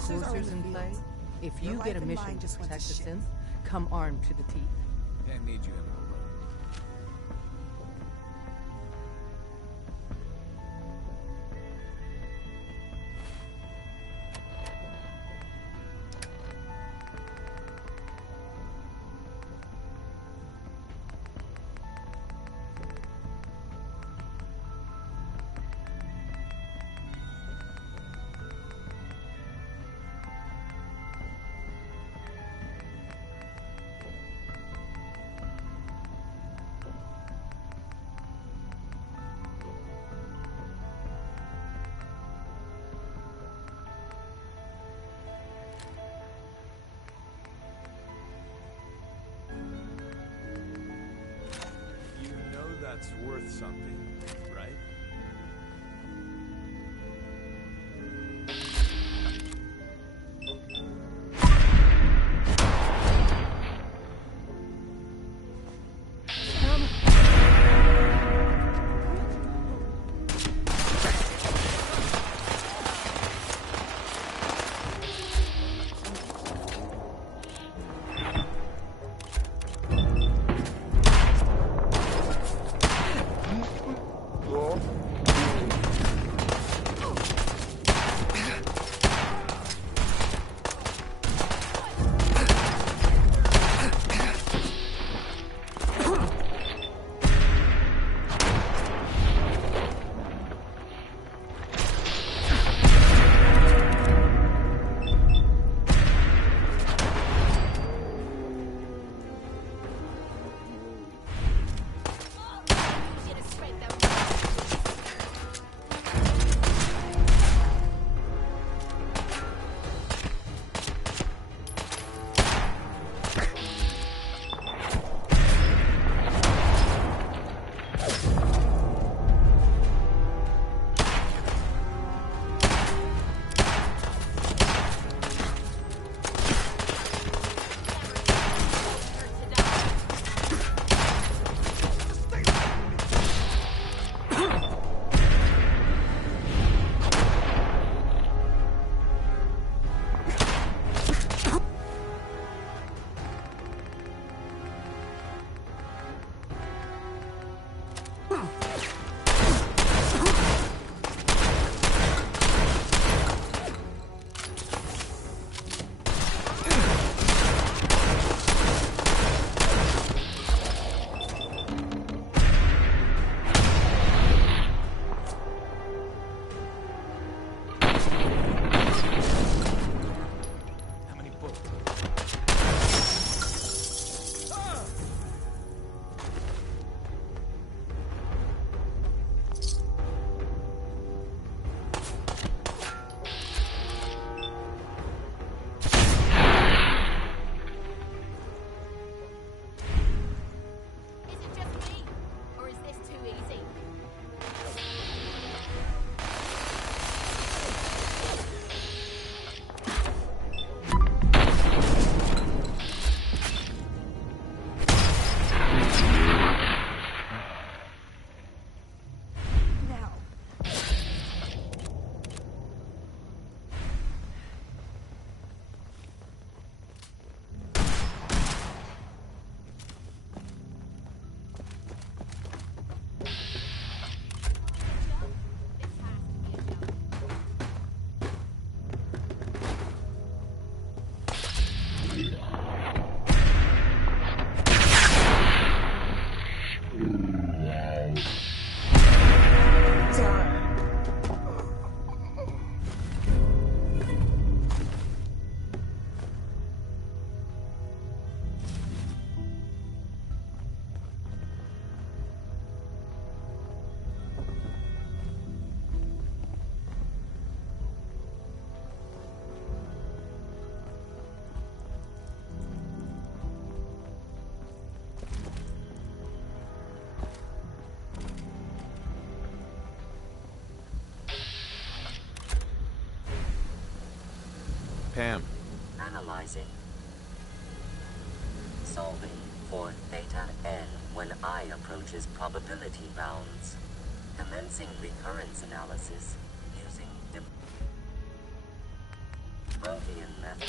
closers in play. If you get a mission to protect the synth, come armed to the teeth. Can't need you in my boat. That's worth something, right? Pam. Analyzing. Solving for theta n when I approaches probability bounds. Commencing recurrence analysis using the... Prothean method.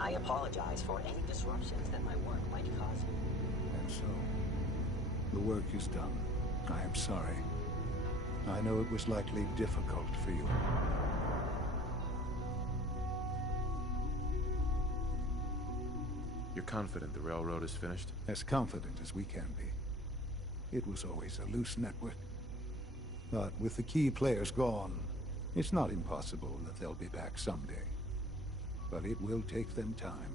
I apologize for any disruptions that my work might cause you. And so, the work is done. I am sorry. I know it was likely difficult for you. You're confident the railroad is finished? As confident as we can be. It was always a loose network. But with the key players gone, it's not impossible that they'll be back someday. But it will take them time.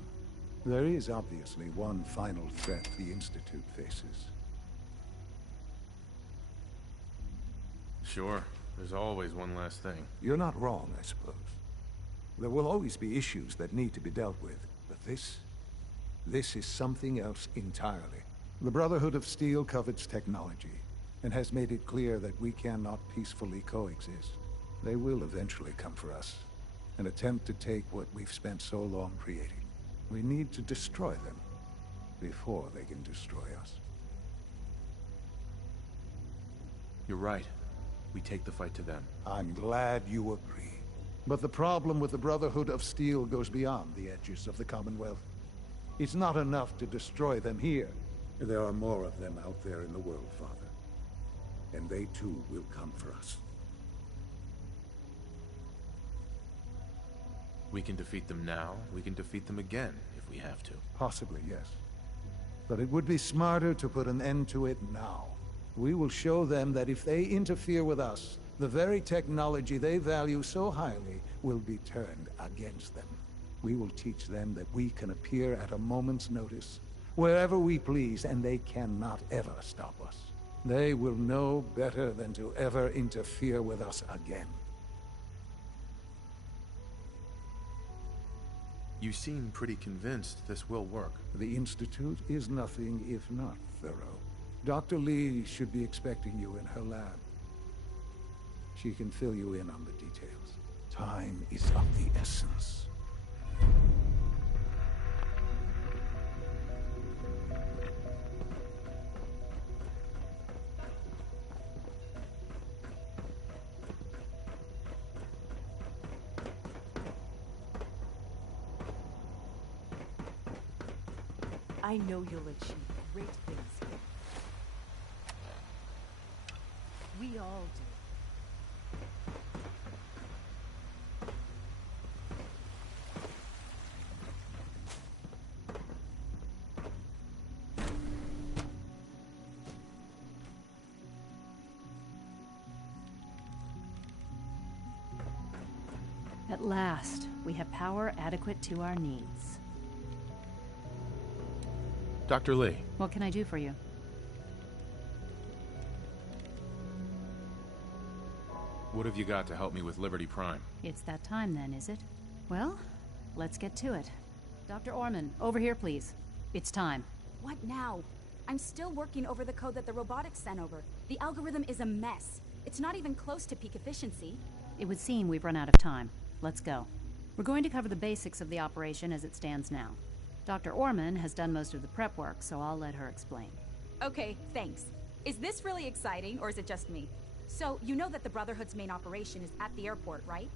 There is obviously one final threat the Institute faces. Sure. There's always one last thing. You're not wrong, I suppose. There will always be issues that need to be dealt with. But this is something else entirely. The Brotherhood of Steel covets technology, and has made it clear that we cannot peacefully coexist. They will eventually come for us, and attempt to take what we've spent so long creating. We need to destroy them before they can destroy us. You're right. We take the fight to them. I'm glad you agree. But the problem with the Brotherhood of Steel goes beyond the edges of the Commonwealth. It's not enough to destroy them here. There are more of them out there in the world, Father. And they too will come for us. We can defeat them now, we can defeat them again, if we have to. Possibly, yes. But it would be smarter to put an end to it now. We will show them that if they interfere with us, the very technology they value so highly will be turned against them. We will teach them that we can appear at a moment's notice, wherever we please, and they cannot ever stop us. They will know better than to ever interfere with us again. You seem pretty convinced this will work. The Institute is nothing if not thorough. Dr. Lee should be expecting you in her lab. She can fill you in on the details. Time is of the essence. I know you'll achieve great things here. We all do. At last, we have power adequate to our needs. Dr. Lee, What can I do for you? what have you got to help me with Liberty Prime? It's that time then, is it? Well, let's get to it. Dr. Orman, over here, please. It's time. What now? I'm still working over the code that the robotics sent over. The algorithm is a mess. It's not even close to peak efficiency. It would seem we've run out of time. Let's go. We're going to cover the basics of the operation as it stands now. Dr. Orman has done most of the prep work, so I'll let her explain. Okay, thanks. Is this really exciting, or is it just me? So, you know that the Brotherhood's main operation is at the airport, right?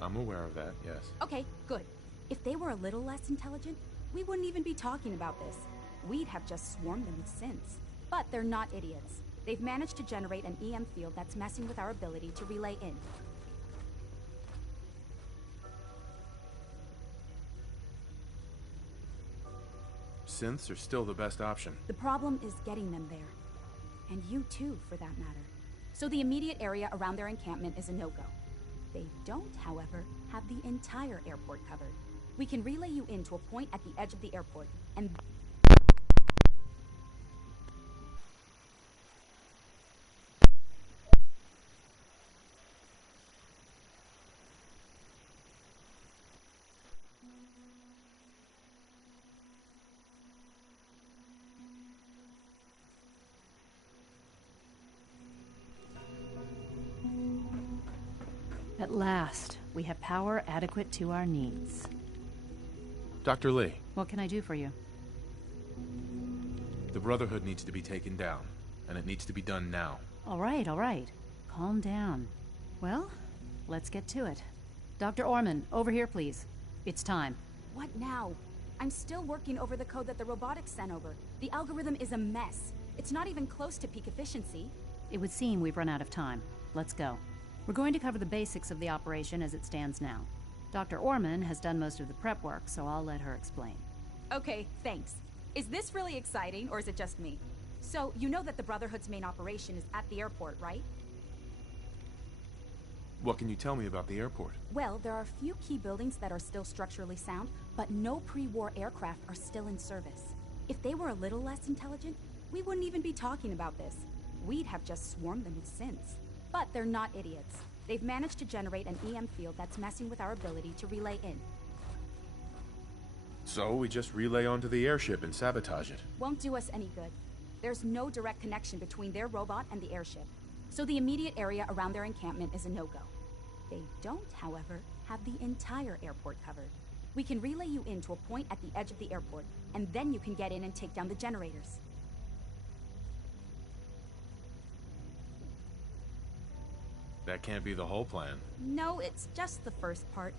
I'm aware of that, yes. Okay, good. If they were a little less intelligent, we wouldn't even be talking about this. We'd have just swarmed them with synths. But they're not idiots. They've managed to generate an EM field that's messing with our ability to relay in. Synths are still the best option. The problem is getting them there. And you too, for that matter. So the immediate area around their encampment is a no-go. They don't, however, have the entire airport covered. We can relay you in to a point at the edge of the airport, and... At last, we have power adequate to our needs. Dr. Lee, What can I do for you? the Brotherhood needs to be taken down, and it needs to be done now. All right, all right. Calm down. Well, let's get to it. Dr. Orman, over here, please. It's time. What now? I'm still working over the code that the robotics sent over. The algorithm is a mess. It's not even close to peak efficiency. It would seem we've run out of time. Let's go. We're going to cover the basics of the operation as it stands now. Dr. Orman has done most of the prep work, so I'll let her explain. Okay, thanks. Is this really exciting, or is it just me? So, you know that the Brotherhood's main operation is at the airport, right? What can you tell me about the airport? Well, there are a few key buildings that are still structurally sound, but no pre-war aircraft are still in service. If they were a little less intelligent, we wouldn't even be talking about this. We'd have just swarmed them with synths. But they're not idiots. They've managed to generate an EM field that's messing with our ability to relay in. So we just relay onto the airship and sabotage it. Won't do us any good. There's no direct connection between their robot and the airship. So the immediate area around their encampment is a no-go. They don't, however, have the entire airport covered. We can relay you in to a point at the edge of the airport, and then you can get in and take down the generators. That can't be the whole plan. No, it's just the first part.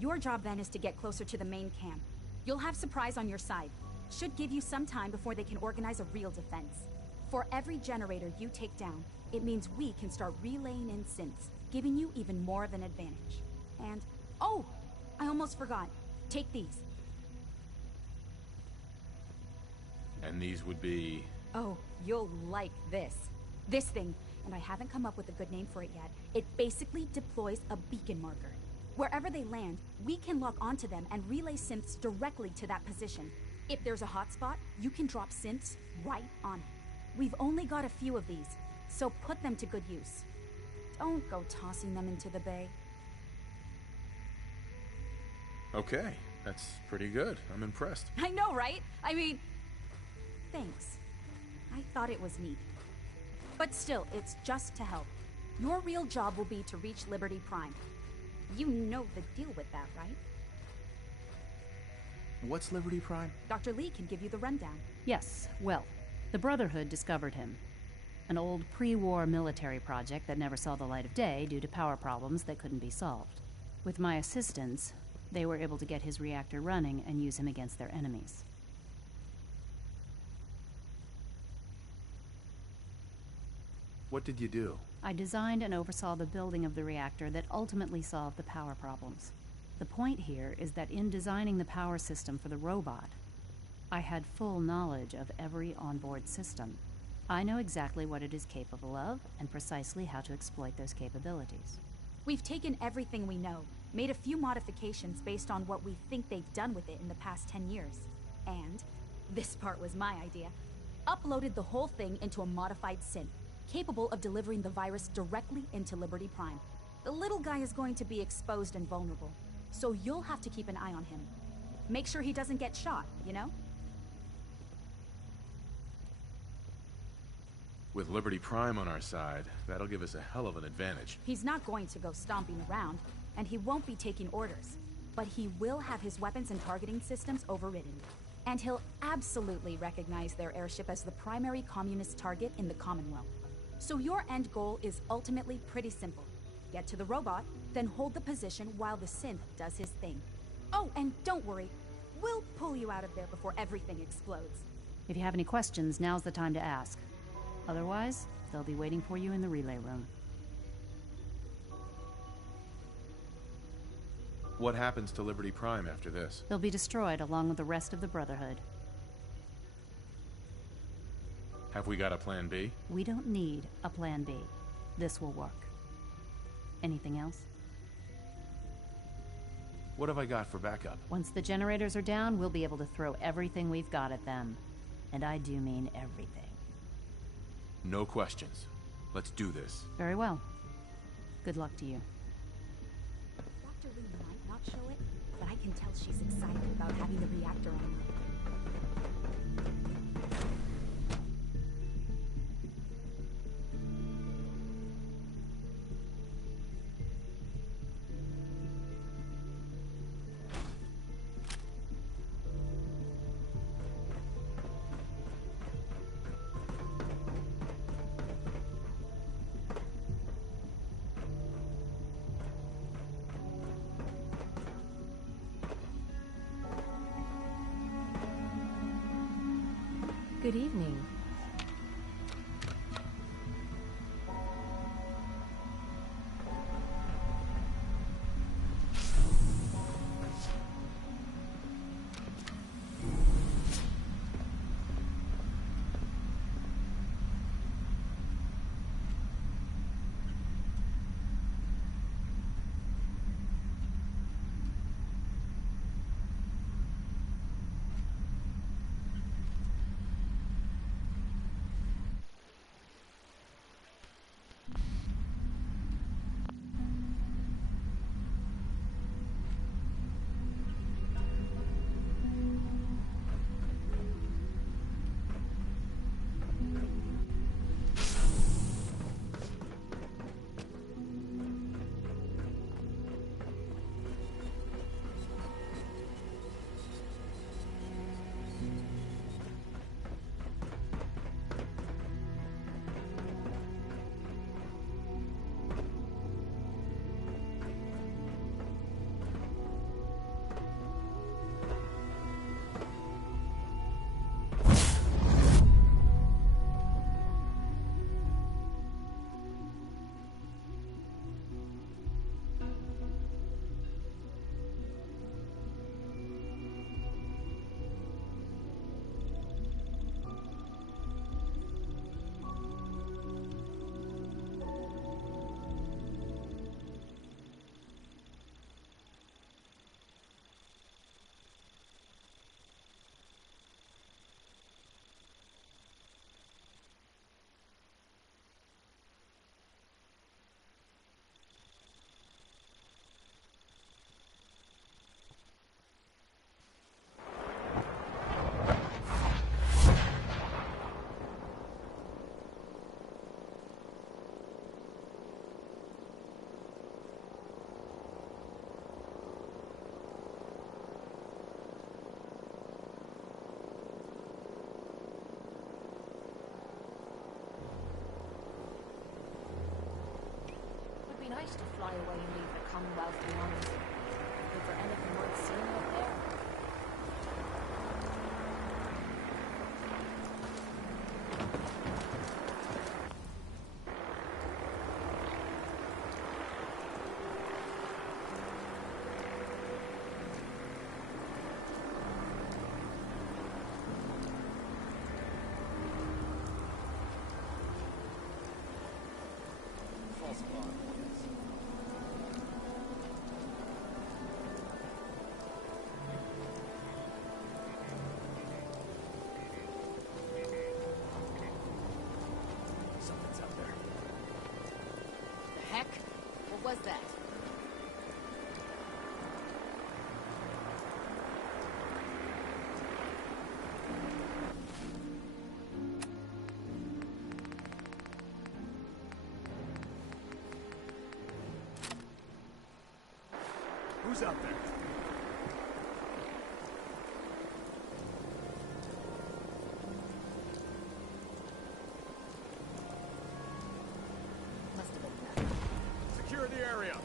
Your job then is to get closer to the main camp. You'll have Surprise on your side. Should give you some time before they can organize a real defense. For every generator you take down, it means we can start relaying in synths, giving you even more of an advantage. And, oh, I almost forgot. Take these. And these would be... Oh, you'll like this. This thing, and I haven't come up with a good name for it yet. It basically deploys a beacon marker. Wherever they land, we can lock onto them and relay synths directly to that position. If there's a hotspot, you can drop synths right on it. We've only got a few of these, so put them to good use. Don't go tossing them into the bay. Okay, that's pretty good. I'm impressed. I know, right? I mean, thanks. I thought it was neat. But still, it's just to help. Your real job will be to reach Liberty Prime. You know the deal with that, right? What's Liberty Prime? Dr. Lee can give you the rundown. Yes, well, the Brotherhood discovered him. An old pre-war military project that never saw the light of day due to power problems that couldn't be solved. With my assistance, They were able to get his reactor running and use him against their enemies. What did you do? I designed and oversaw the building of the reactor that ultimately solved the power problems. The point here is that in designing the power system for the robot, I had full knowledge of every onboard system. I know exactly what it is capable of and precisely how to exploit those capabilities. We've taken everything we know, made a few modifications based on what we think they've done with it in the past 10 years. And, this part was my idea, uploaded the whole thing into a modified synth, capable of delivering the virus directly into Liberty Prime. The little guy is going to be exposed and vulnerable, so you'll have to keep an eye on him. Make sure he doesn't get shot, you know? With Liberty Prime on our side, that'll give us a hell of an advantage. He's not going to go stomping around, and he won't be taking orders. But he will have his weapons and targeting systems overridden. And he'll absolutely recognize their airship as the primary communist target in the Commonwealth. So your end goal is ultimately pretty simple. Get to the robot, then hold the position while the synth does his thing. Oh, and don't worry. We'll pull you out of there before everything explodes. If you have any questions, now's the time to ask. Otherwise, they'll be waiting for you in the relay room. What happens to Liberty Prime after this? They'll be destroyed along with the rest of the Brotherhood. Have we got a plan B? We don't need a plan B. This will work. Anything else? What have I got for backup? Once the generators are down, we'll be able to throw everything we've got at them. And I do mean everything. No questions. Let's do this. Very well. Good luck to you. Dr. Lee might not show it, but I can tell she's excited about having the reactor on. Good evening. Nice to fly away and leave the Commonwealth behind. looking for anything worth seeing up there? False alarm, yes. Something's up there. The heck? What was that? Who's out there? Must have been that. Secure the area.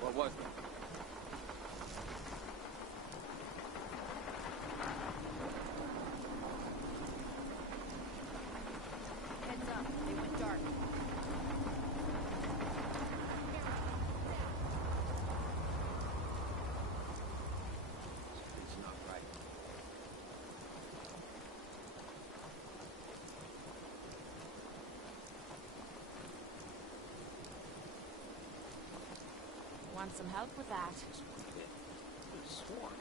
What was that? Heads up, they went dark. It's not right. Want some help with that? Swarm.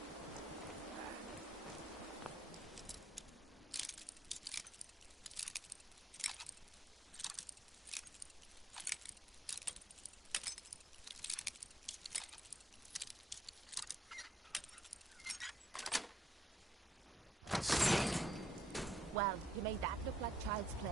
Well, you made that look like child's play.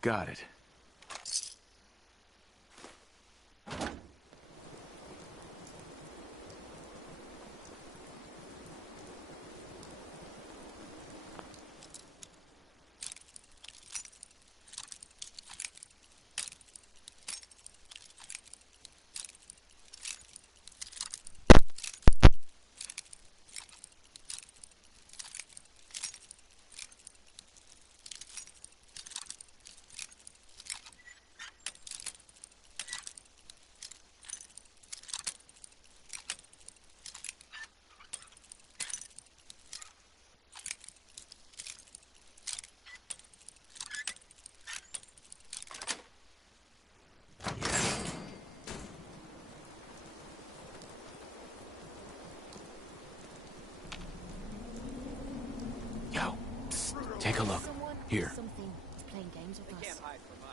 Got it. Yo, psst, take a look. Someone, Here. something is playing games with us. Can't hide from us.